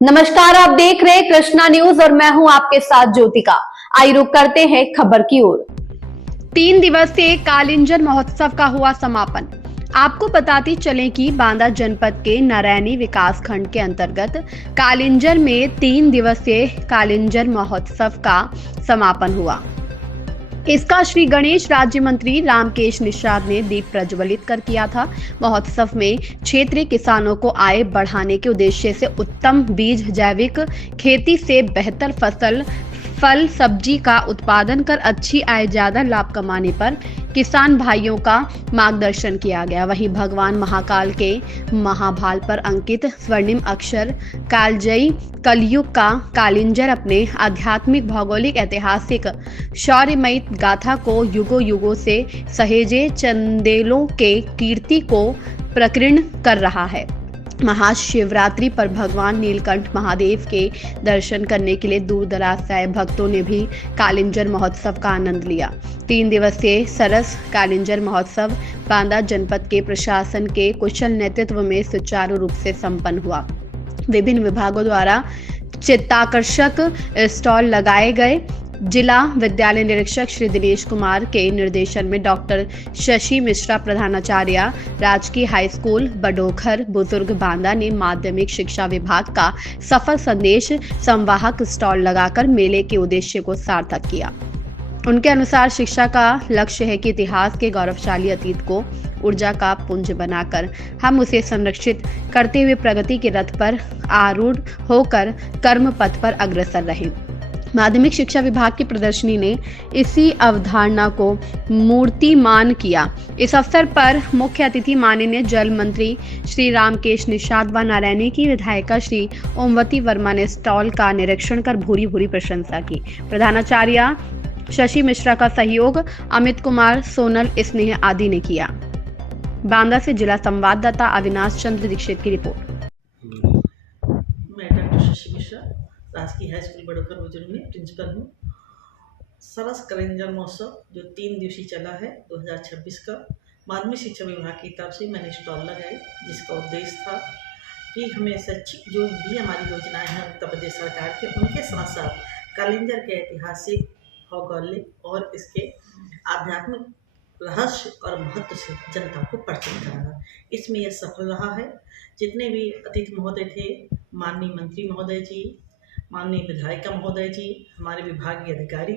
नमस्कार, आप देख रहे हैं कृष्णा न्यूज और मैं हूं आपके साथ ज्योतिका। आइए रुक करते हैं खबर की ओर। 3 दिवसीय कालिंजर महोत्सव का हुआ समापन। आपको बताते चलें कि बांदा जनपद के नारायणी विकास खंड के अंतर्गत कालिंजर में 3 दिवसीय कालिंजर महोत्सव का समापन हुआ। इसका श्री गणेश राज्य मंत्री रामकेश निषाद ने दीप प्रज्वलित कर किया था। महोत्सव में क्षेत्रीय किसानों को आय बढ़ाने के उद्देश्य से उत्तम बीज, जैविक खेती से बेहतर फसल, फल सब्जी का उत्पादन कर अच्छी आय, ज्यादा लाभ कमाने पर किसान भाइयों का मार्गदर्शन किया गया। वहीं भगवान महाकाल के महाभाल पर अंकित स्वर्णिम अक्षर कालजयी कलयुग का कालिंजर अपने आध्यात्मिक, भौगोलिक, ऐतिहासिक, शौर्यमयी गाथा को युगों युगों से सहेजे चंदेलों के कीर्ति को प्रकीर्ण कर रहा है। महाशिवरात्रि पर भगवान नीलकंठ महादेव के दर्शन करने के लिए दूर दराज से आए भक्तों ने भी कालिंजर महोत्सव का आनंद लिया। 3 दिवसीय सरस कालिंजर महोत्सव बांदा जनपद के प्रशासन के कुशल नेतृत्व में सुचारू रूप से संपन्न हुआ। विभिन्न विभागों द्वारा चित्ताकर्षक स्टॉल लगाए गए। जिला विद्यालय निरीक्षक श्री दिनेश कुमार के निर्देशन में डॉक्टर शशि मिश्रा, प्रधानाचार्य राजकीय हाई स्कूल बडोखर बुजुर्ग बांदा ने माध्यमिक शिक्षा विभाग का सफल संदेश संवाहक स्टॉल लगाकर मेले के उद्देश्य को सार्थक किया। उनके अनुसार शिक्षा का लक्ष्य है कि इतिहास के गौरवशाली अतीत को ऊर्जा का पुंज बनाकर हम उसे संरक्षित करते हुए प्रगति के रथ पर आरूढ़ होकर कर्म पथ पर अग्रसर रहें। माध्यमिक शिक्षा विभाग की प्रदर्शनी ने इसी अवधारणा को मूर्तिमान किया। इस अवसर पर मुख्य अतिथि माननीय जल मंत्री श्री रामकेश निषाद व नारायणी की विधायिका श्री ओमवती वर्मा ने स्टॉल का निरीक्षण कर भूरी भूरी प्रशंसा की। प्रधानाचार्य शशि मिश्रा का सहयोग अमित कुमार, सोनल, स्नेह आदि ने किया। बांदा से जिला संवाददाता अविनाश चंद्र दीक्षित की रिपोर्ट। मैं डॉक्टर शशि मिश्रा, राजकीय हाई स्कूल बड़ोखर बुजुर्ग में प्रिंसिपल हूँ। सरस कालिंजर महोत्सव जो 3 दिवसीय चला है 2026 का, माध्यमिक शिक्षा विभाग की तरफ से मैंने स्टॉल लगाई, जिसका उद्देश्य था कि हमें शैक्षिक जो भी हमारी योजनाएं हैं उत्तर प्रदेश सरकार के, उनके साथ साथ कालिंजर के ऐतिहासिक, भौगोलिक और इसके आध्यात्मिक रहस्य और महत्व से जनता को परिचित कराना। इसमें यह सफल रहा है। जितने भी अतिथि महोदय थे, माननीय मंत्री महोदय जी, माननीय विधायिका महोदय जी, हमारे विभागीय अधिकारी,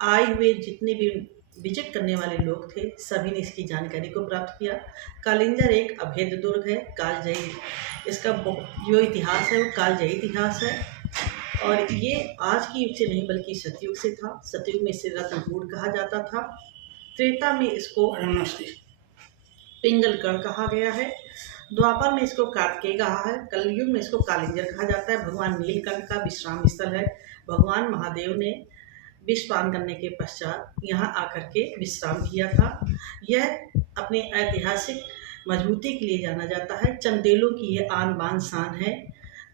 आए हुए जितने भी विजिट करने वाले लोग थे, सभी ने इसकी जानकारी को प्राप्त किया। कालिंजर एक अभेद्य दुर्ग है, कालजयी, इसका जो इतिहास है वो कालजयी इतिहास है और ये आज के युग से नहीं बल्कि सतयुग से था। सतयुग में इसे रत्नकूट कहा जाता था। त्रेता में इसको पिंगलगढ़ कहा गया है। द्वापर में इसको कार्तिकेय कहा है। कलयुग में इसको कालिंजर कहा जाता है। भगवान नीलकंठ का विश्राम स्थल है। भगवान महादेव ने विष पान करने के पश्चात यहाँ आकर के विश्राम किया था। यह अपने ऐतिहासिक मजबूती के लिए जाना जाता है। चंदेलों की यह आन बान शान है।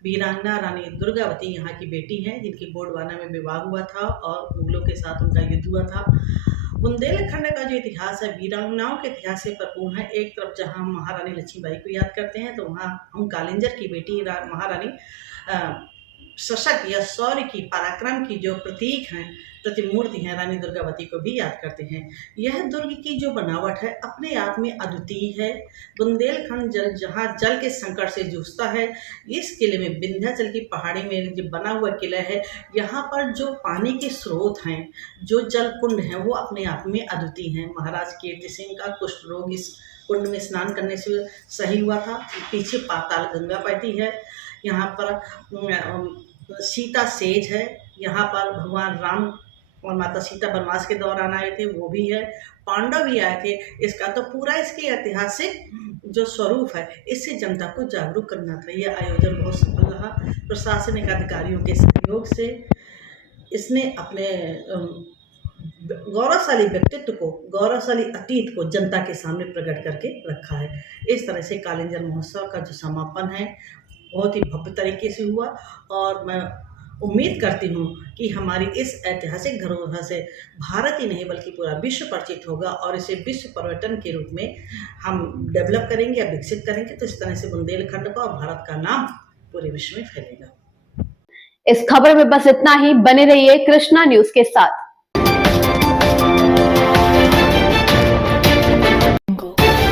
वीरांगना रानी दुर्गावती यहाँ की बेटी हैं, जिनकी बोडवाना में विवाह हुआ था और मुगलों के साथ उनका युद्ध हुआ था। बुंदेलखंड का जो इतिहास है वीरांगनाओं के इतिहास से भरपूर है। एक तरफ जहाँ हम महारानी लक्ष्मीबाई को याद करते हैं, तो वहाँ हम कालिंजर की बेटी महारानी सशक्त या शौर्य की, पराक्रम की जो प्रतीक हैं, प्रतिमूर्ति हैं, रानी दुर्गावती को भी याद करते हैं। यह दुर्ग की जो बनावट है अपने आप में अद्वितीय है। बुंदेलखंड जहाँ जल के संकट से जूझता है, इस किले में विंध्याचल की पहाड़ी में जो बना हुआ किला है, यहाँ पर जो पानी के स्रोत हैं, जो जल कुंड हैं, वो अपने आप में अद्वितीय हैं। महाराज कीर्ति सिंह का कुष्ठ रोग इस कुंड में स्नान करने से सही हुआ था। पीछे पाताल गंगा बहती है। यहाँ पर सीता सेज है। यहाँ पर भगवान राम और माता सीता वनवास के दौरान आए थे, वो भी है। पांडव भी आए थे। इसका तो पूरा इसके ऐतिहासिक जो स्वरूप है, इससे जनता को जागरूक करना था। यह आयोजन बहुत सफल रहा। प्रशासनिक अधिकारियों के सहयोग से इसने अपने गौरवशाली व्यक्तित्व को, गौरवशाली अतीत को जनता के सामने प्रकट करके रखा है। इस तरह से कालिंजर महोत्सव का जो समापन है बहुत ही भव्य तरीके से हुआ और मैं उम्मीद करती हूँ कि हमारी इस ऐतिहासिक धरोहर से भारत ही नहीं बल्कि पूरा विश्व परिचित होगा और इसे विश्व पर्यटन के रूप में हम डेवलप करेंगे या विकसित करेंगे। तो इस तरह से बुंदेलखंड का और भारत का नाम पूरे विश्व में फैलेगा। इस खबर में बस इतना ही। बने रहिए कृष्णा न्यूज के साथ।